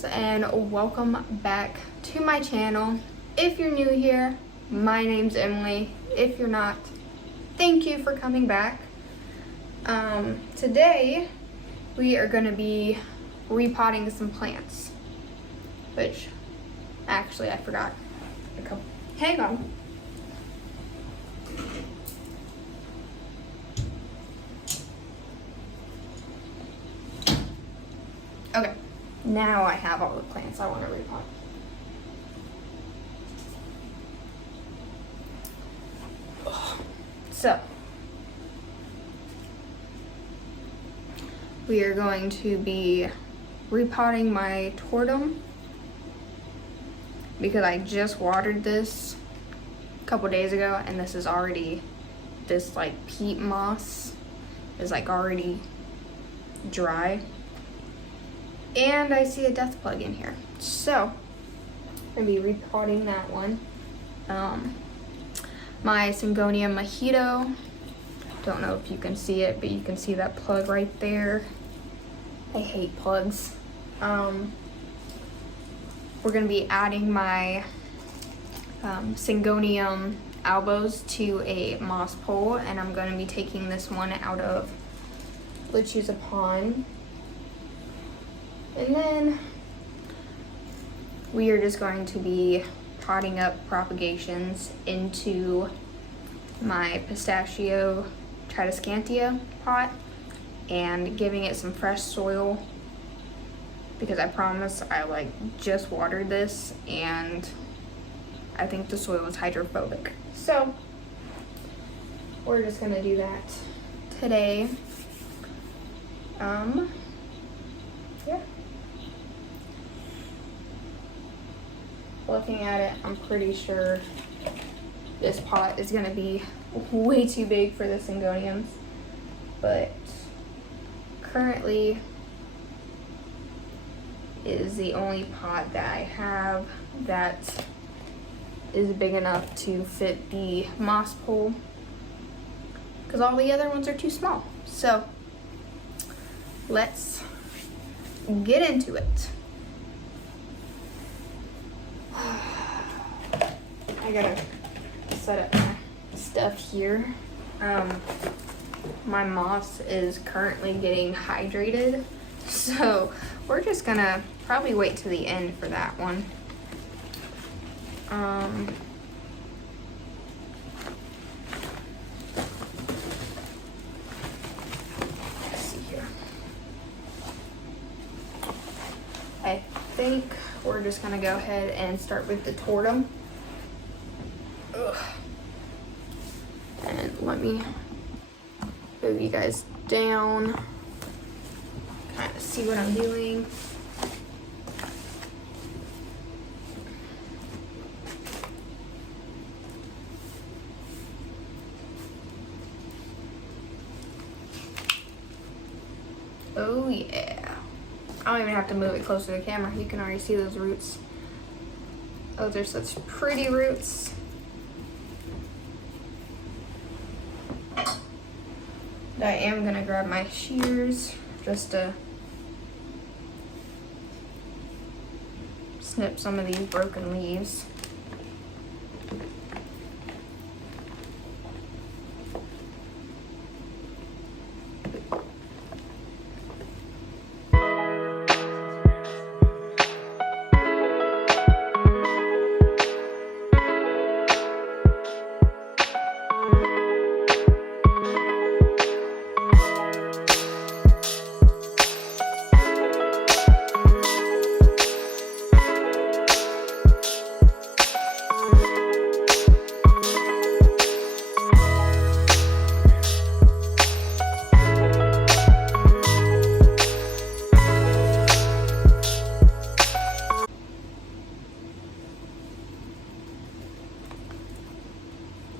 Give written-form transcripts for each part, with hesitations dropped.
guys, and welcome back to my channel. If you're new here, my name's Emily. If you're not, thank you for coming back. Today we are going to be repotting some plants, which actually I forgot a couple. Hang on. Okay, now I have all the plants I want to repot. So, we are going to be repotting my tortum because I just watered this a couple days ago, and this is already, this like peat moss is like already dry. And I see a death plug in here. So, I'm going to be repotting that one. My Syngonium mojito. Don't know if you can see it, but you can see that plug right there. I hate plugs. We're going to be adding my Syngonium albos to a moss pole. And I'm going to be taking this one out of Lechuza Pond. And then we are just going to be potting up Propagations into my pistachio tradescantia pot and giving it some fresh soil, because I promise I like just watered this and I think the soil is hydrophobic. So we're just gonna do that today. Yeah. Looking at it, I'm pretty sure this pot is gonna be way too big for the Syngoniums, but currently it is the only pot that I have that is big enough to fit the moss pole, because all the other ones are too small. So let's get into it. I gotta set up my stuff here. My moss is currently getting hydrated, so we're just gonna probably wait to the end for that one. Let's see here. I think we're just gonna go ahead and start with the tortum. Ugh. And let me move you guys down, kind of see what I'm doing. Oh yeah. I don't even have to move it closer to the camera. You can already see those roots. Those are such pretty roots. I am gonna grab my shears just to snip some of these broken leaves.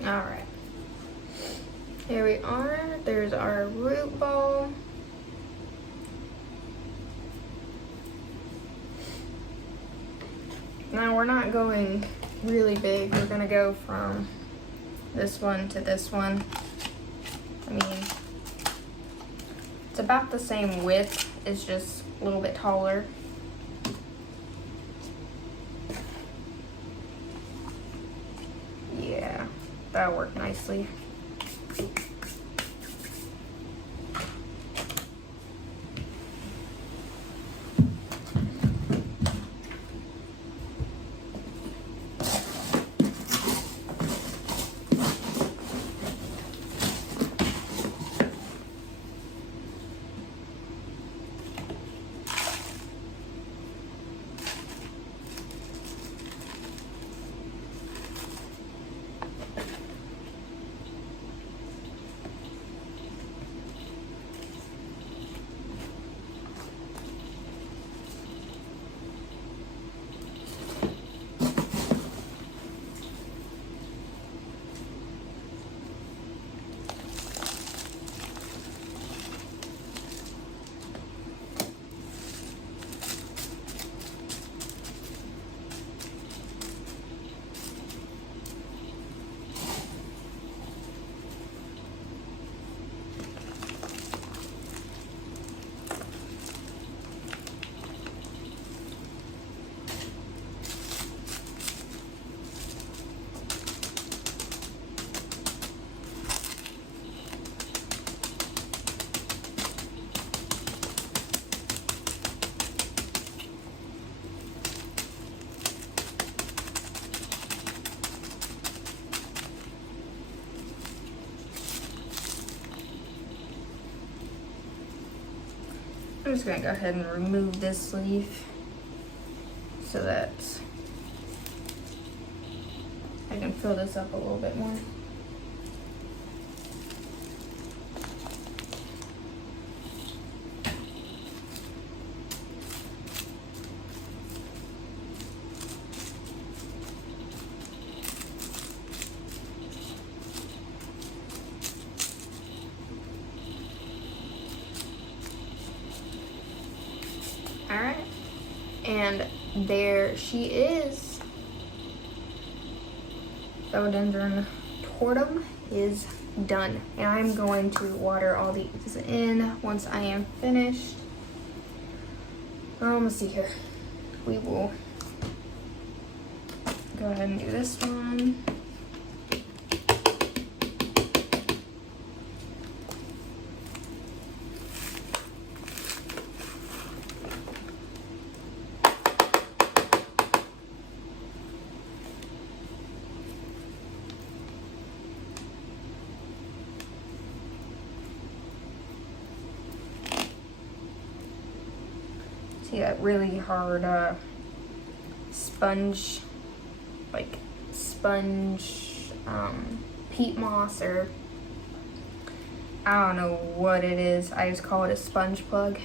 Alright, here we are. There's our root ball. Now we're not going really big. We're gonna go from this one to this one. I mean, it's about the same width, it's just a little bit taller. this leaf. I'm just gonna go ahead and remove this leaf so that I can fill this up a little bit more. Alright, and there she is. Philodendron tortum is done. And I'm going to water all these in once I am finished. Let's see here. We will go ahead and do this one. See that really hard sponge peat moss, or I don't know what it is. I just call it a sponge plug.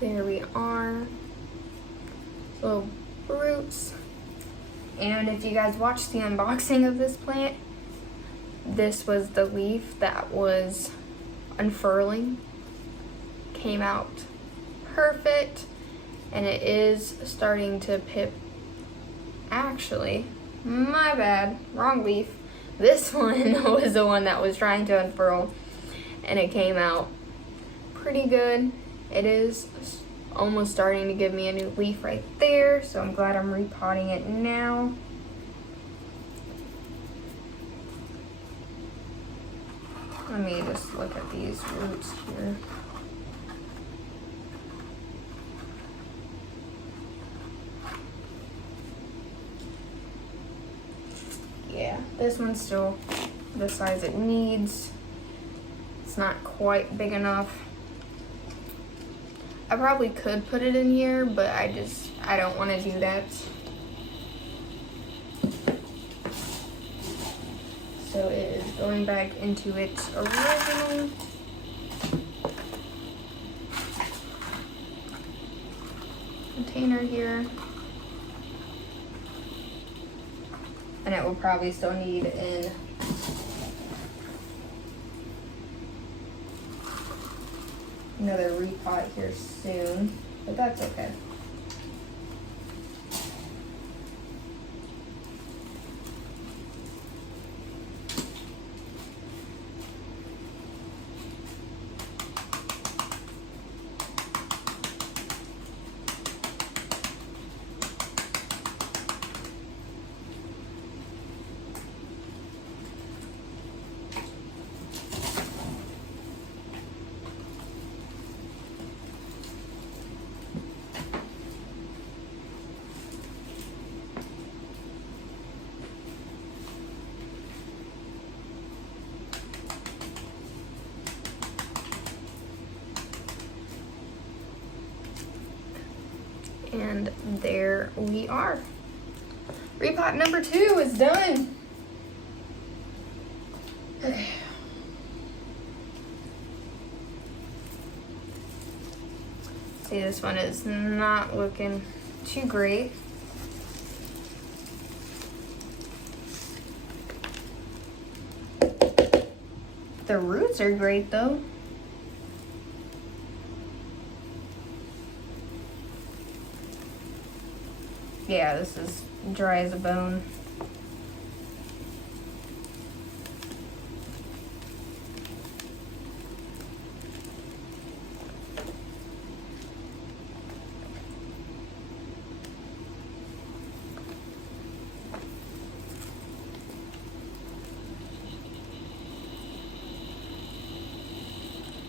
There we are, little roots. And if you guys watched the unboxing of this plant, this was the leaf that was unfurling. Came out perfect, and it is starting to pip. Actually, my bad, wrong leaf. This one was the one that was trying to unfurl, and it came out pretty good. It is almost starting to give me a new leaf right there, so I'm glad I'm repotting it now. Let me just look at these roots here. Yeah, this one's still the size it needs. It's not quite big enough. I probably could put it in here, but I don't want to do that. So it is going back into its original container here. And it will probably still need another repot here soon, but that's okay. And there we are. Repot number 2 is done. Okay. See, this one is not looking too great. The roots are great though. Yeah, this is dry as a bone.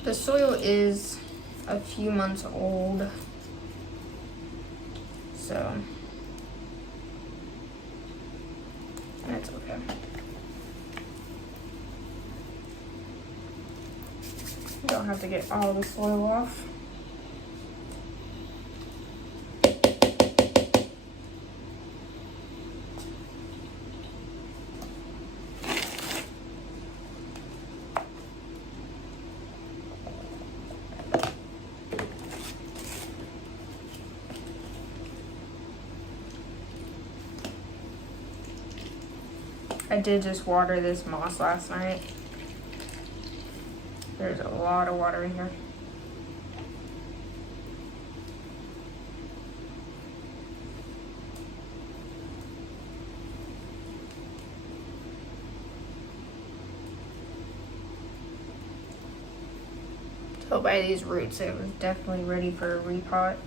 The soil is a few months old, so that's okay. You don't have to get all the soil off. I did just water this moss last night. There's a lot of water in here. So by these roots, it was definitely ready for a repot.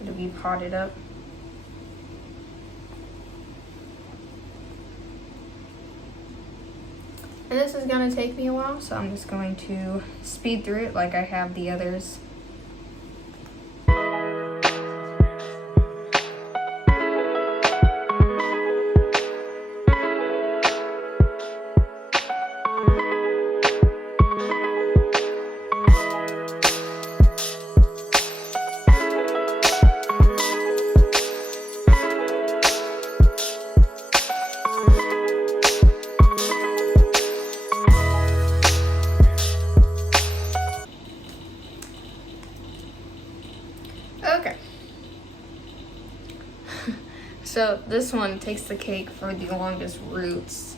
It'll be potted up. And this is gonna take me a while, so I'm just going to speed through it like I have the others. Okay. So this one takes the cake for the longest roots,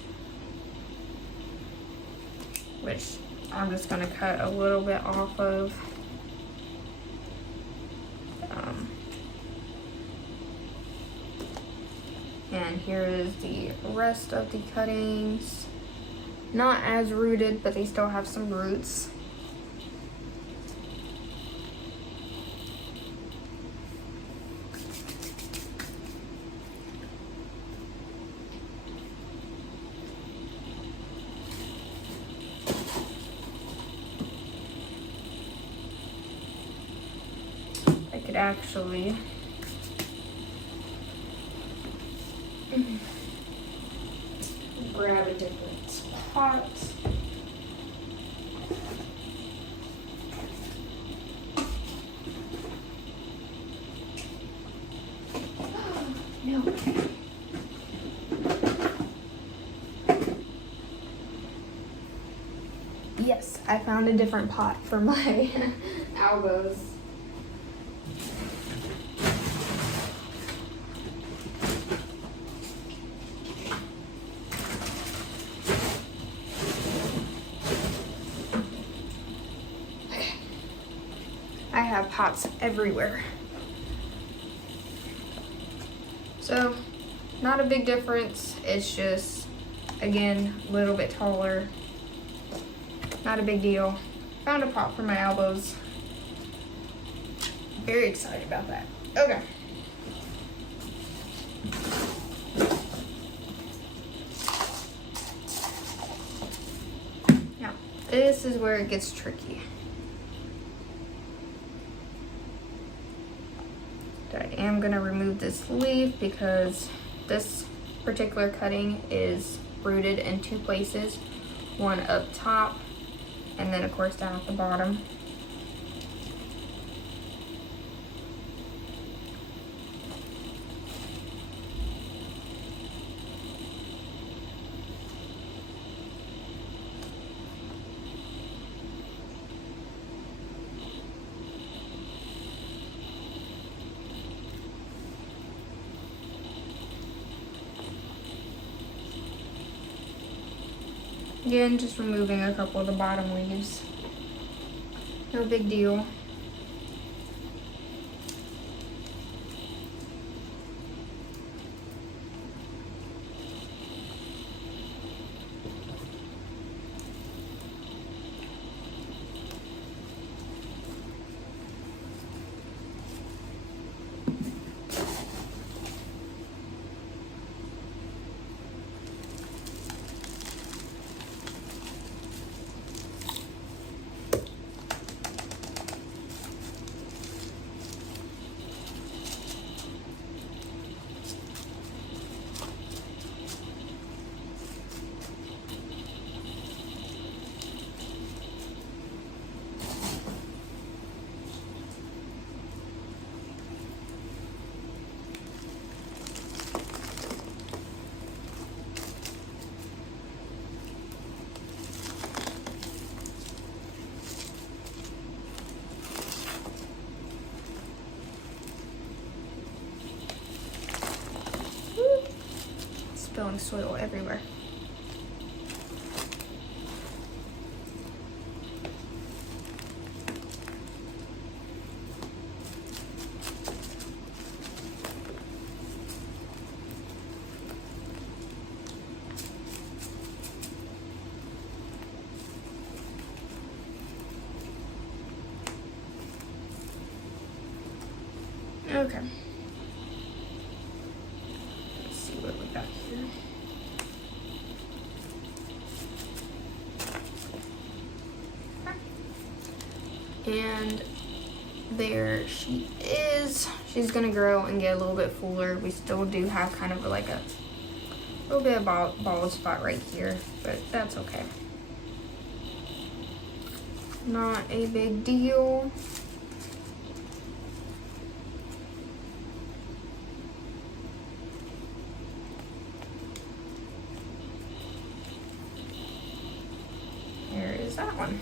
which I'm just gonna cut a little bit off of. And here is the rest of the cuttings. Not as rooted, but they still have some roots. I could actually grab a different spot. Okay. Yes, I found a different pot for my elbows. I have pots everywhere. So, not a big difference. It's just, again, a little bit taller. Not a big deal. Found a pot for my elbows. Very excited about that. Okay. Now, this is where it gets tricky. I am going to remove this leaf because this particular cutting is rooted in two places. One up top and then of course down at the bottom. Again, just removing a couple of the bottom leaves. No big deal. Spilling soil everywhere. Okay. Let's see what we got here. And there she is. She's gonna grow and get a little bit fuller. We still do have kind of like a little bit of bald spot right here, but that's okay. Not a big deal. There is that one.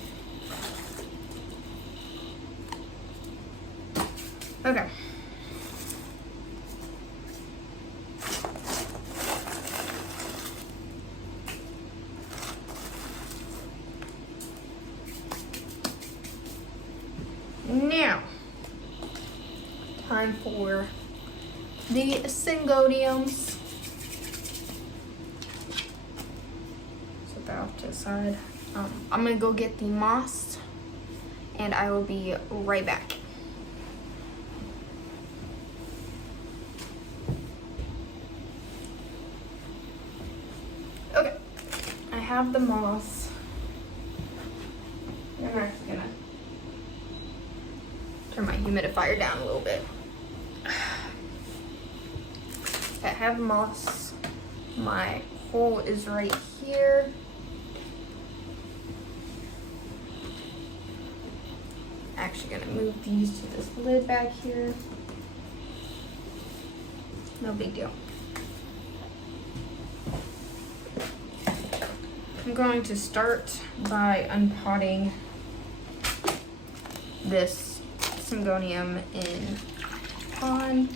Okay. Now, time for the syngoniums. Set that off to the side. I'm gonna go get the moss and I will be right back. Okay, I have the moss. I'm actually gonna turn my humidifier down a little bit. I have moss. My hole is right here. Actually gonna move these to this lid back here. No big deal. I'm going to start by unpotting this Syngonium in pond.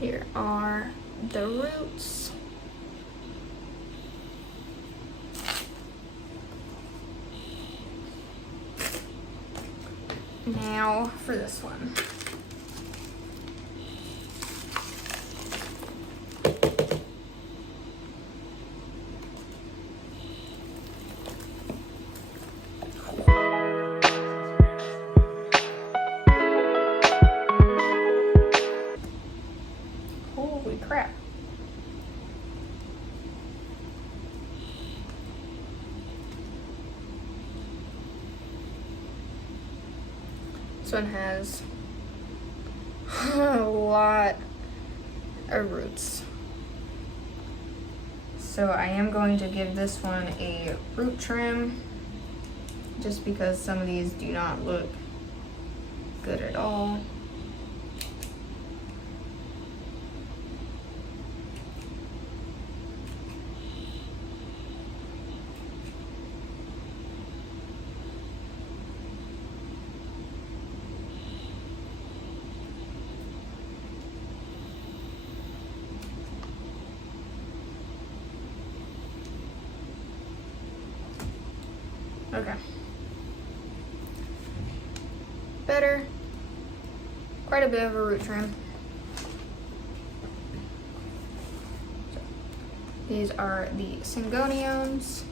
Here are the roots. Now for this one. Holy crap. This one has a lot of roots. So I am going to give this one a root trim just because some of these do not look good at all. Okay. Better. Quite a bit of a root trim. These are the Syngoniums.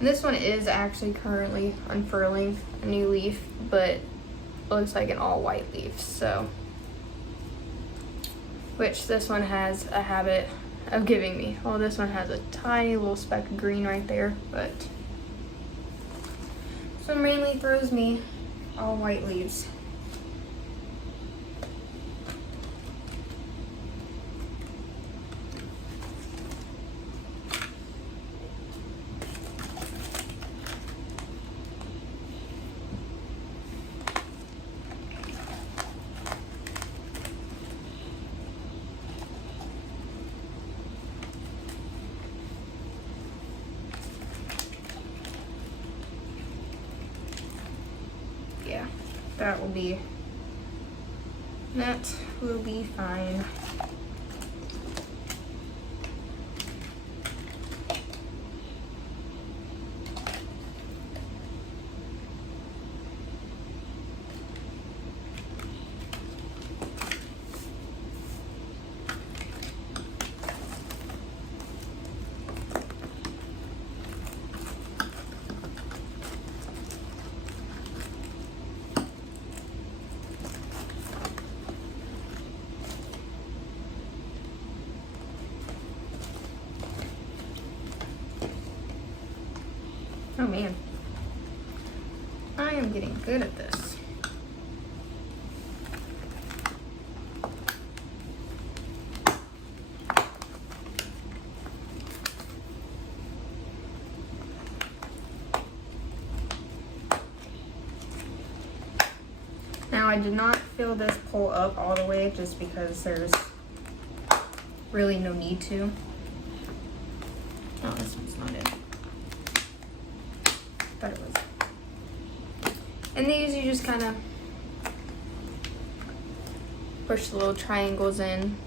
And this one is actually currently unfurling a new leaf, but it looks like an all white leaf, so. Which this one has a habit of giving me. Oh, this one has a tiny little speck of green right there, but this one mainly throws me all white leaves. Yeah, that will be fine. Oh man, I am getting good at this. Now I did not fill this pole up all the way just because there's really no need to. Oh, this one's not in. Thought it was. And these you just kind of push the little triangles in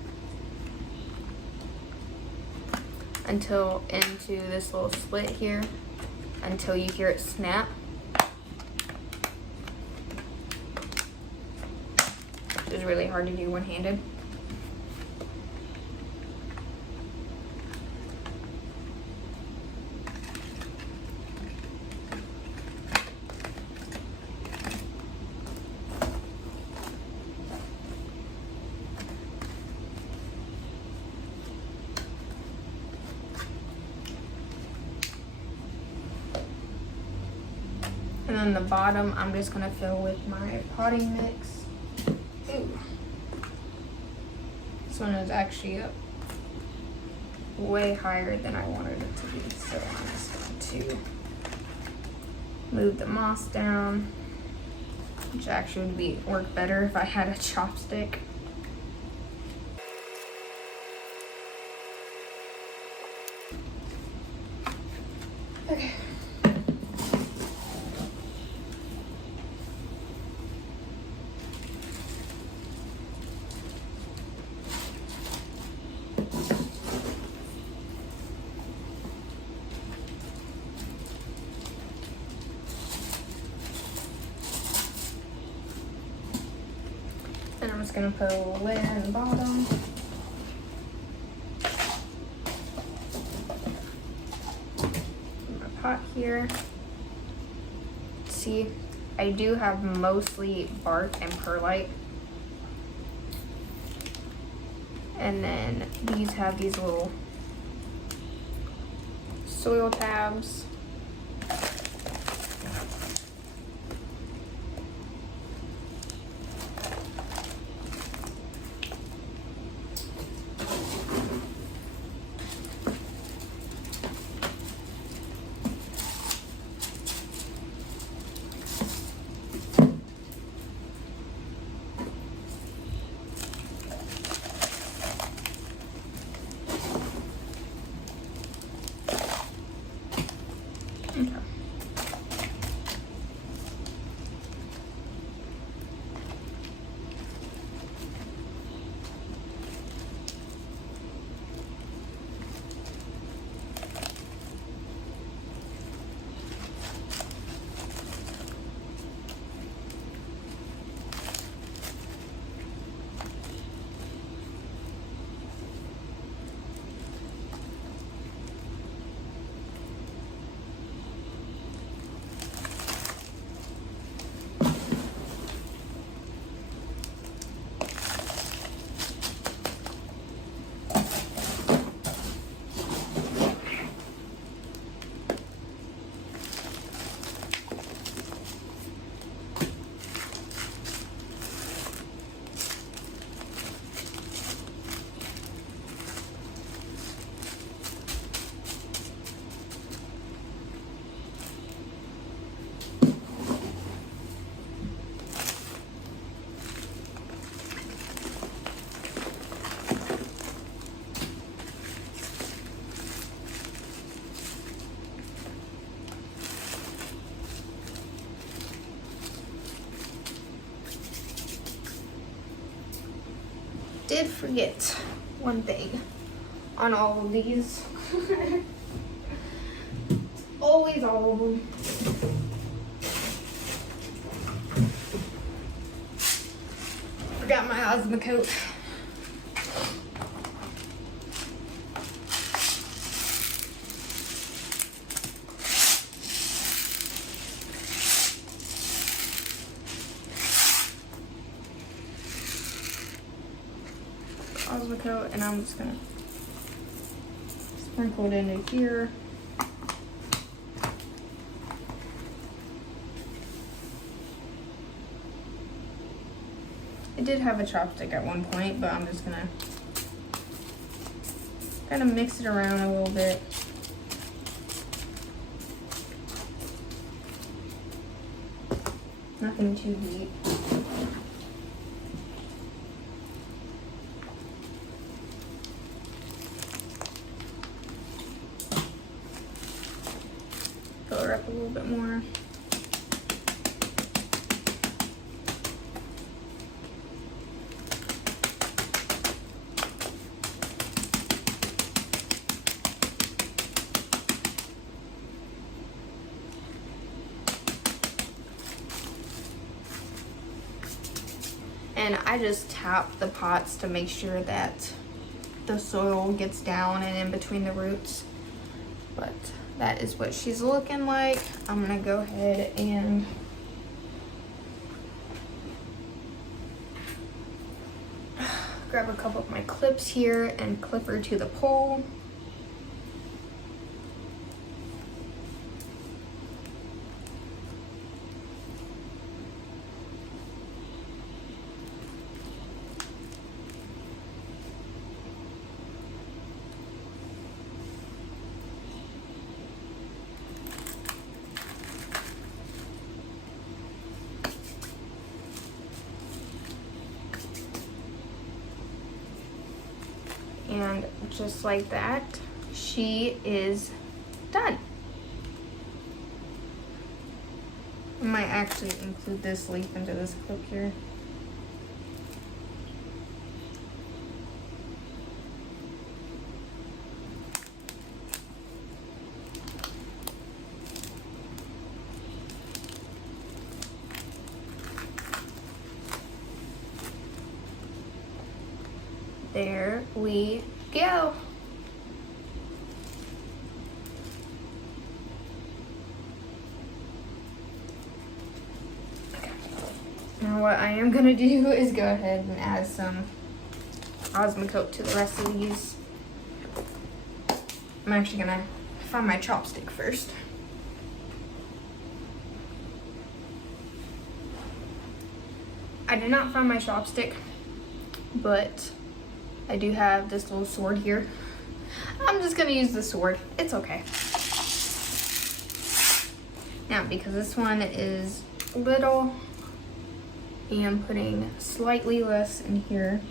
until into this little slit here until you hear it snap. It's really hard to do one-handed. And then the bottom, I'm just gonna fill with my potting mix. Ooh. This one is actually up way higher than I wanted it to be, so I'm just going to move the moss down, which actually would work better if I had a chopstick. Okay. And I'm just gonna put a little layer in the bottom. My pot here. See, I do have mostly bark and perlite. And then these have these little soil tabs. Okay. Did forget one thing on all of these. Always all of them. Forgot my Osmocote. Osmocote, and I'm just gonna sprinkle it into here. I did have a chopstick at one point, but I'm just gonna kind of mix it around a little bit. Nothing too deep. Fill her up a little bit more. And I just tap the pots to make sure that the soil gets down and in between the roots. But that is what she's looking like. I'm gonna go ahead and grab a couple of my clips here and clip her to the pole. just like that, she is done. I might actually include this leaf into this clip here. There we go. Okay. Now what I am gonna do is go ahead and add some Osmocote to the rest of these. I'm actually gonna find my chopstick first. I did not find my chopstick, but I do have this little sword here. I'm just gonna use the sword. It's okay. Now, because this one is little, I am putting slightly less in here.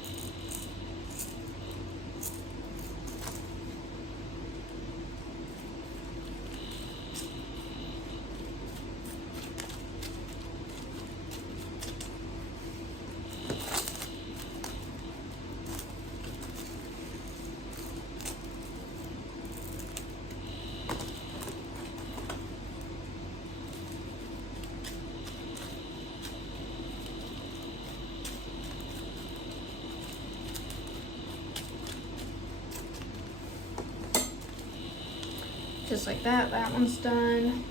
Just like that, that one's done.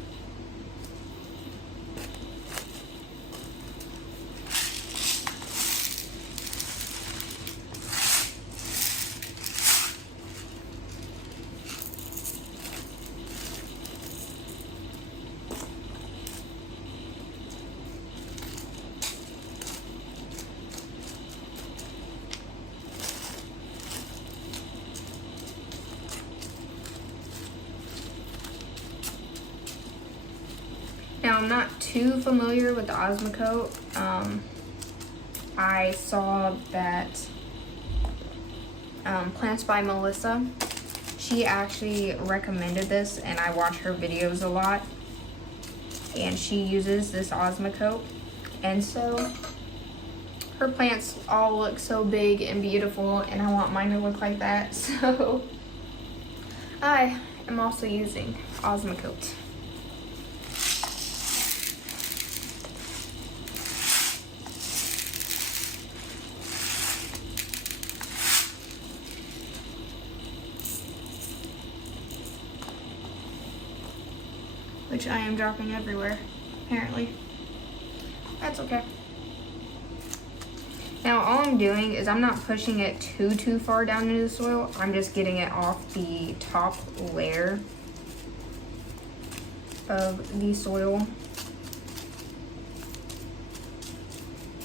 Now, I'm not too familiar with the Osmocote. I saw that Plants by Melissa, she actually recommended this, and I watch her videos a lot, and she uses this Osmocote, and so her plants all look so big and beautiful, and I want mine to look like that, so I am also using Osmocote. Which I am dropping everywhere, apparently. That's okay. Now all I'm doing is I'm not pushing it too far down into the soil. I'm just getting it off the top layer of the soil.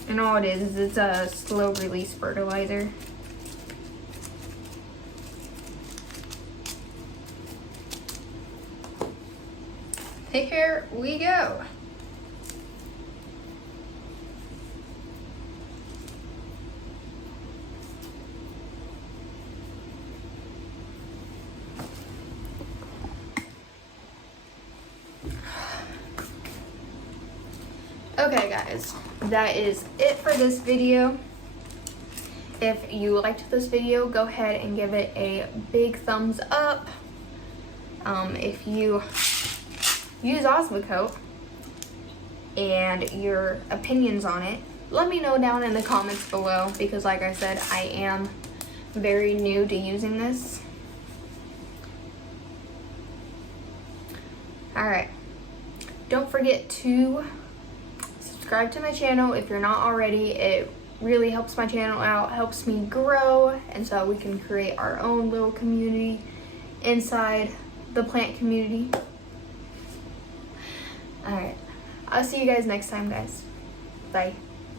And all it is it's a slow release fertilizer. Here we go. Okay guys, that is it for this video. If you liked this video, go ahead and give it a big thumbs up. If you use Osmocote and your opinions on it, let me know down in the comments below, because like I said, I am very new to using this. Alright, don't forget to subscribe to my channel if you're not already. It really helps my channel out, helps me grow, and so we can create our own little community inside the plant community. Alright, I'll see you guys next time, guys. Bye.